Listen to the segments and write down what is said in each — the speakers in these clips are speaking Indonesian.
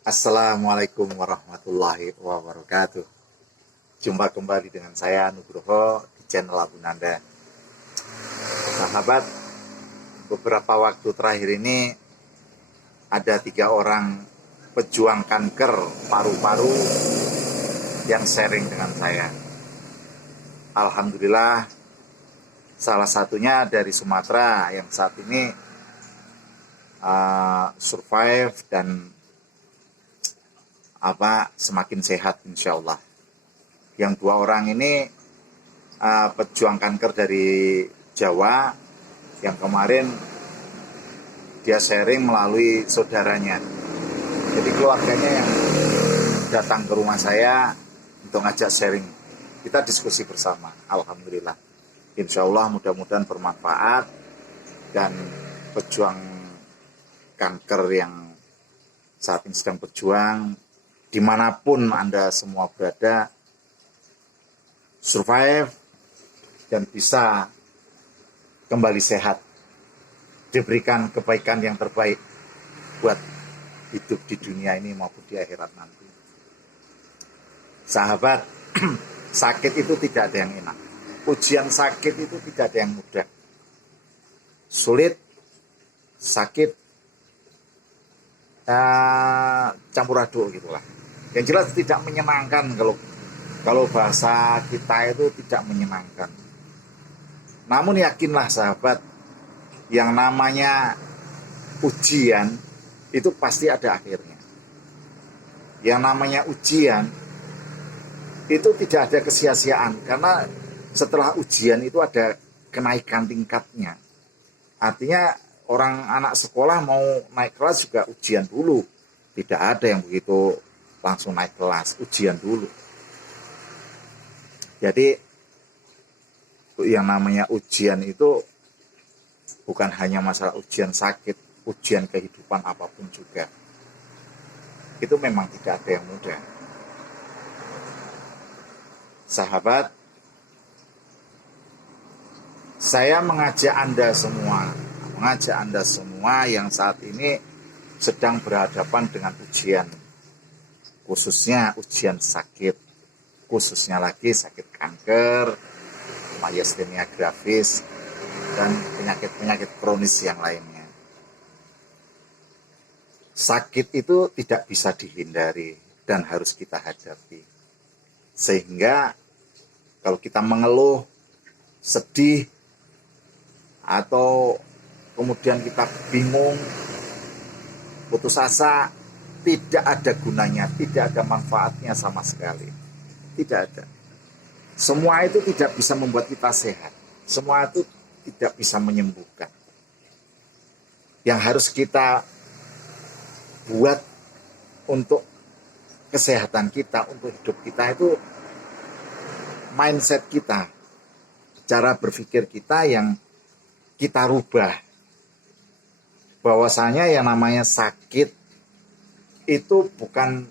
Assalamualaikum warahmatullahi wabarakatuh. Jumpa kembali dengan saya Nugroho di channel Abunanda. Sahabat, beberapa waktu terakhir ini ada 3 orang pejuang kanker paru-paru yang sharing dengan saya. Alhamdulillah, salah satunya dari Sumatera yang saat ini survive dan semakin sehat insya Allah. Yang 2 orang ini pejuang kanker dari Jawa, yang kemarin dia sharing melalui saudaranya. Jadi keluarganya yang datang ke rumah saya untuk ngajak sharing. Kita diskusi bersama. Alhamdulillah. Insya Allah mudah-mudahan bermanfaat, dan pejuang kanker yang saat ini sedang berjuang, dimanapun Anda semua berada, survive dan bisa kembali sehat, diberikan kebaikan yang terbaik buat hidup di dunia ini maupun di akhirat nanti. Sahabat, sakit itu tidak ada yang enak. Ujian sakit itu tidak ada yang mudah. Sulit, sakit, campur aduk gitulah. Yang jelas tidak menyenangkan, kalau bahasa kita itu tidak menyenangkan. Namun yakinlah sahabat, yang namanya ujian itu pasti ada akhirnya. Yang namanya ujian itu tidak ada kesia-siaan, karena setelah ujian itu ada kenaikan tingkatnya. Artinya orang anak sekolah mau naik kelas juga ujian dulu. Tidak ada yang begitu langsung naik kelas, ujian dulu. Jadi yang namanya ujian itu bukan hanya masalah ujian sakit, ujian kehidupan apapun juga. Itu memang tidak ada yang mudah. Sahabat, saya mengajak Anda semua yang saat ini sedang berhadapan dengan ujian, khususnya ujian sakit, khususnya lagi sakit kanker, myasthenia gravis, dan penyakit-penyakit kronis yang lainnya. Sakit itu tidak bisa dihindari dan harus kita hadapi. Sehingga kalau kita mengeluh, sedih, atau kemudian kita bingung, putus asa, tidak ada gunanya, tidak ada manfaatnya sama sekali. Tidak ada. Semua itu tidak bisa membuat kita sehat. Semua itu tidak bisa menyembuhkan. Yang harus kita buat untuk kesehatan kita, untuk hidup kita itu mindset kita, cara berpikir kita yang kita rubah. Bahwasanya yang namanya sakit itu bukan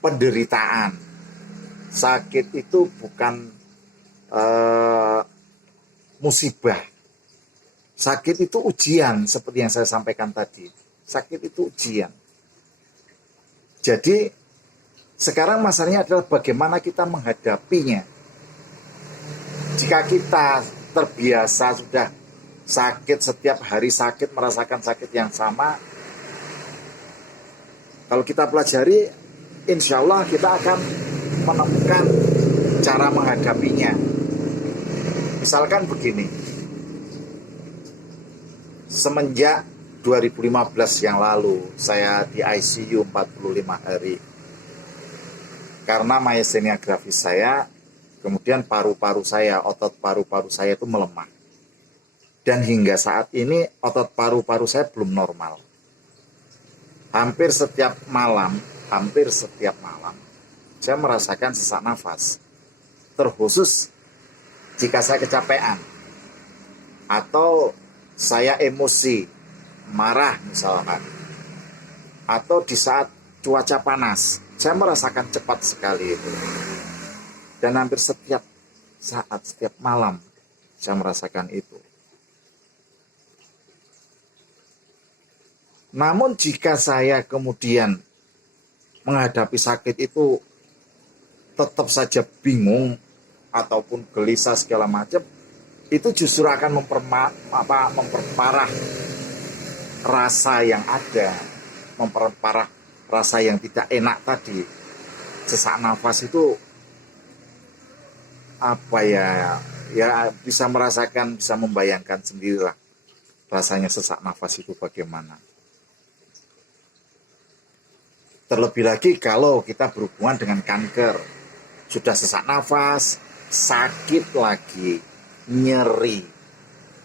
penderitaan. Sakit itu bukan musibah. Sakit itu ujian, seperti yang saya sampaikan tadi. Sakit itu ujian. Jadi sekarang masalahnya adalah bagaimana kita menghadapinya. Jika kita terbiasa sudah sakit, setiap hari sakit, merasakan sakit yang sama, kalau kita pelajari, insya Allah kita akan menemukan cara menghadapinya. Misalkan begini, semenjak 2015 yang lalu saya di ICU 45 hari karena myasthenia gravis saya. Kemudian paru-paru saya, otot paru-paru saya itu melemah. Dan hingga saat ini otot paru-paru saya belum normal. Hampir setiap malam saya merasakan sesak nafas. Terkhusus jika saya kecapean atau saya emosi, marah misalkan, atau di saat cuaca panas, saya merasakan cepat sekali itu. Dan hampir setiap saat, setiap malam saya merasakan itu. Namun jika saya kemudian menghadapi sakit itu tetap saja bingung ataupun gelisah segala macam, itu justru akan memperparah rasa yang ada, memperparah rasa yang tidak enak tadi. Sesak nafas itu apa ya, ya bisa merasakan, bisa membayangkan sendirilah rasanya sesak nafas itu bagaimana. Terlebih lagi kalau kita berhubungan dengan kanker, sudah sesak nafas, sakit lagi, nyeri,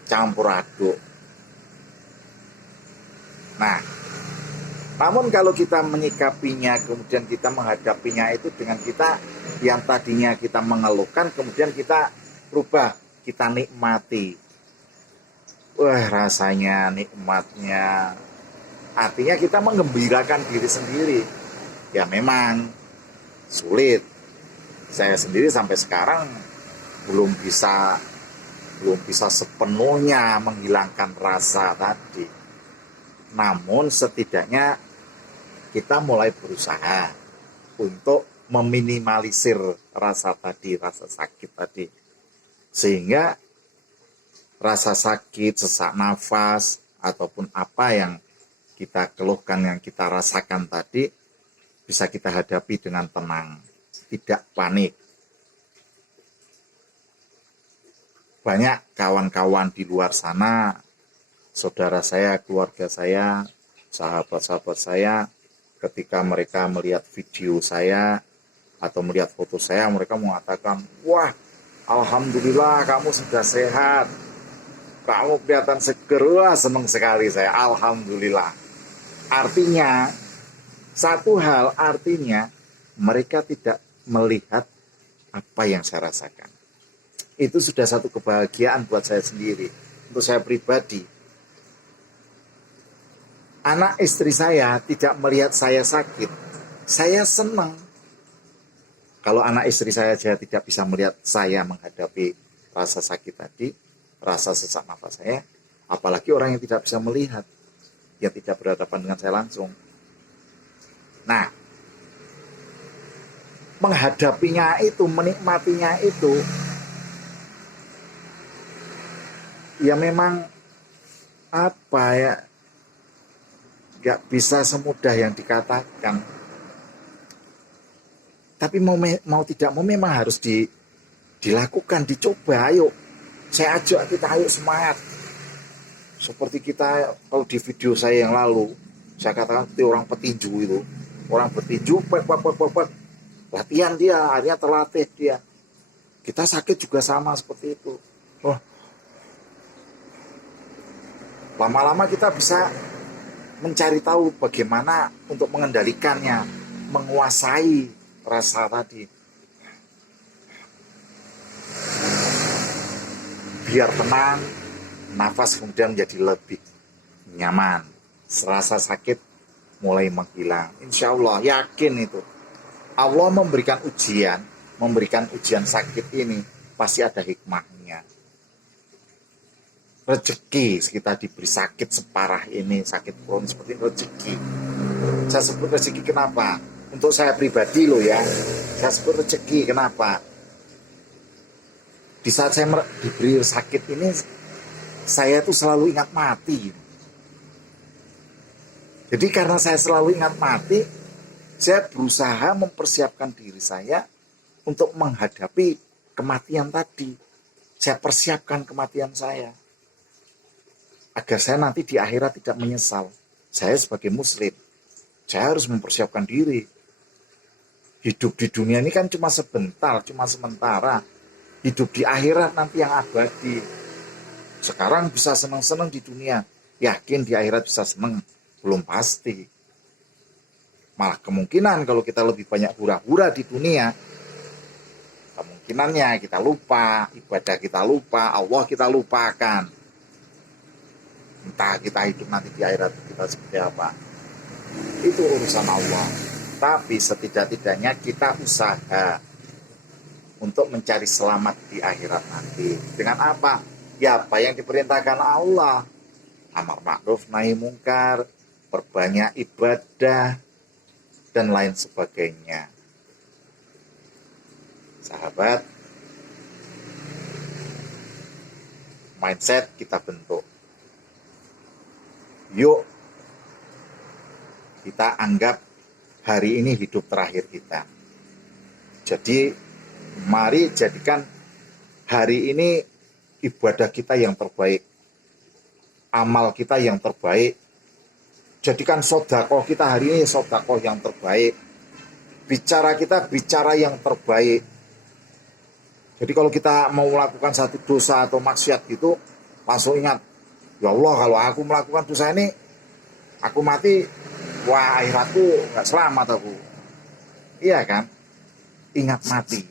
campur aduk. Nah, namun kalau kita menyikapinya, kemudian kita menghadapinya itu dengan kita yang tadinya kita mengeluhkan, kemudian kita rubah, kita nikmati. Wah, rasanya nikmatnya. Artinya kita menggembirakan diri sendiri. Ya memang sulit. Saya sendiri sampai sekarang belum bisa sepenuhnya menghilangkan rasa tadi. Namun setidaknya kita mulai berusaha untuk meminimalisir rasa tadi, rasa sakit tadi. Sehingga rasa sakit, sesak nafas, ataupun apa yang kita keluhkan, yang kita rasakan tadi, bisa kita hadapi dengan tenang, tidak panik. Banyak kawan-kawan di luar sana, saudara saya, keluarga saya, sahabat-sahabat saya, ketika mereka melihat video saya atau melihat foto saya, mereka mengatakan, wah, alhamdulillah kamu sudah sehat, kamu kelihatan seger. Wah, senang sekali saya, alhamdulillah. Artinya, satu hal, artinya mereka tidak melihat apa yang saya rasakan. Itu sudah satu kebahagiaan buat saya sendiri, untuk saya pribadi. Anak istri saya tidak melihat saya sakit, saya senang. Kalau anak istri saya tidak bisa melihat saya menghadapi rasa sakit tadi, rasa sesak nafas saya, apalagi orang yang tidak bisa melihat, yang tidak berhadapan dengan saya langsung. Nah, menghadapinya itu, menikmatinya itu, ya memang apa ya, gak bisa semudah yang dikatakan. Tapi mau tidak mau memang harus dilakukan, dicoba. Ayo, saya ajak kita, ayo semangat. Seperti kita kalau di video saya yang lalu, saya katakan seperti orang petinju itu. Orang petinju, latihan dia, akhirnya terlatih dia. Kita sakit juga sama seperti itu. Oh, lama-lama kita bisa mencari tahu bagaimana untuk mengendalikannya, menguasai rasa tadi. Biar tenang, nafas kemudian menjadi lebih nyaman. Rasa sakit mulai menghilang. Insya Allah, yakin itu. Allah memberikan ujian sakit ini, pasti ada hikmahnya. Rezeki, kita diberi sakit separah ini, sakit kronis seperti rezeki. Saya sebut rezeki kenapa? Untuk saya pribadi loh ya, saya sebut rezeki kenapa? Di saat saya diberi sakit ini, saya tuh selalu ingat mati. Jadi karena saya selalu ingat mati, saya berusaha mempersiapkan diri saya untuk menghadapi kematian tadi. Saya persiapkan kematian saya, agar saya nanti di akhirat tidak menyesal. Saya sebagai muslim, saya harus mempersiapkan diri. Hidup di dunia ini kan cuma sebentar, cuma sementara. Hidup di akhirat nanti yang abadi. Sekarang bisa senang-senang di dunia, yakin di akhirat bisa senang? Belum pasti. Malah kemungkinan kalau kita lebih banyak hura-hura di dunia, kemungkinannya kita lupa, ibadah kita lupa, Allah kita lupakan. Entah kita hidup nanti di akhirat kita seperti apa. Itu urusan Allah. Tapi setidak-tidaknya kita usaha untuk mencari selamat di akhirat nanti. Dengan apa? Ya apa yang diperintahkan Allah. Amar ma'ruf nahi mungkar, perbanyak ibadah, dan lain sebagainya. Sahabat, mindset kita bentuk. Yuk kita anggap hari ini hidup terakhir kita. Jadi mari jadikan hari ini ibadah kita yang terbaik, amal kita yang terbaik. Jadikan sodakoh kita hari ini sodakoh yang terbaik, bicara kita bicara yang terbaik. Jadi kalau kita mau melakukan satu dosa atau maksiat gitu, langsung ingat, ya Allah, kalau aku melakukan dosa ini, aku mati, wah akhiratku nggak selamat aku. Iya kan? Ingat mati.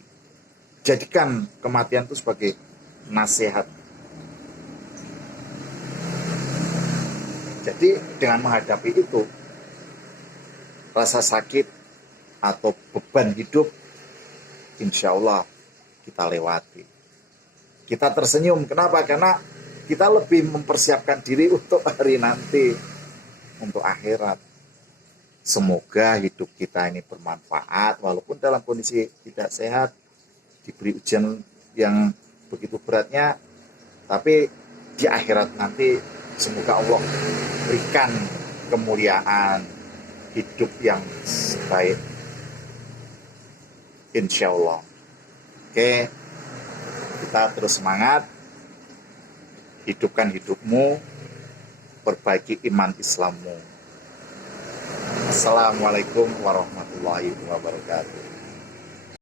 Jadikan kematian itu sebagai nasihat. Jadi dengan menghadapi itu, rasa sakit atau beban hidup, insya Allah kita lewati. Kita tersenyum. Kenapa? Karena kita lebih mempersiapkan diri untuk hari nanti, untuk akhirat. Semoga hidup kita ini bermanfaat, walaupun dalam kondisi tidak sehat, diberi ujian yang begitu beratnya, tapi di akhirat nanti semoga Allah berikan kemuliaan, hidup yang baik, insya Allah. Oke, kita terus semangat, hidupkan hidupmu, perbaiki iman Islammu. Assalamualaikum warahmatullahi wabarakatuh.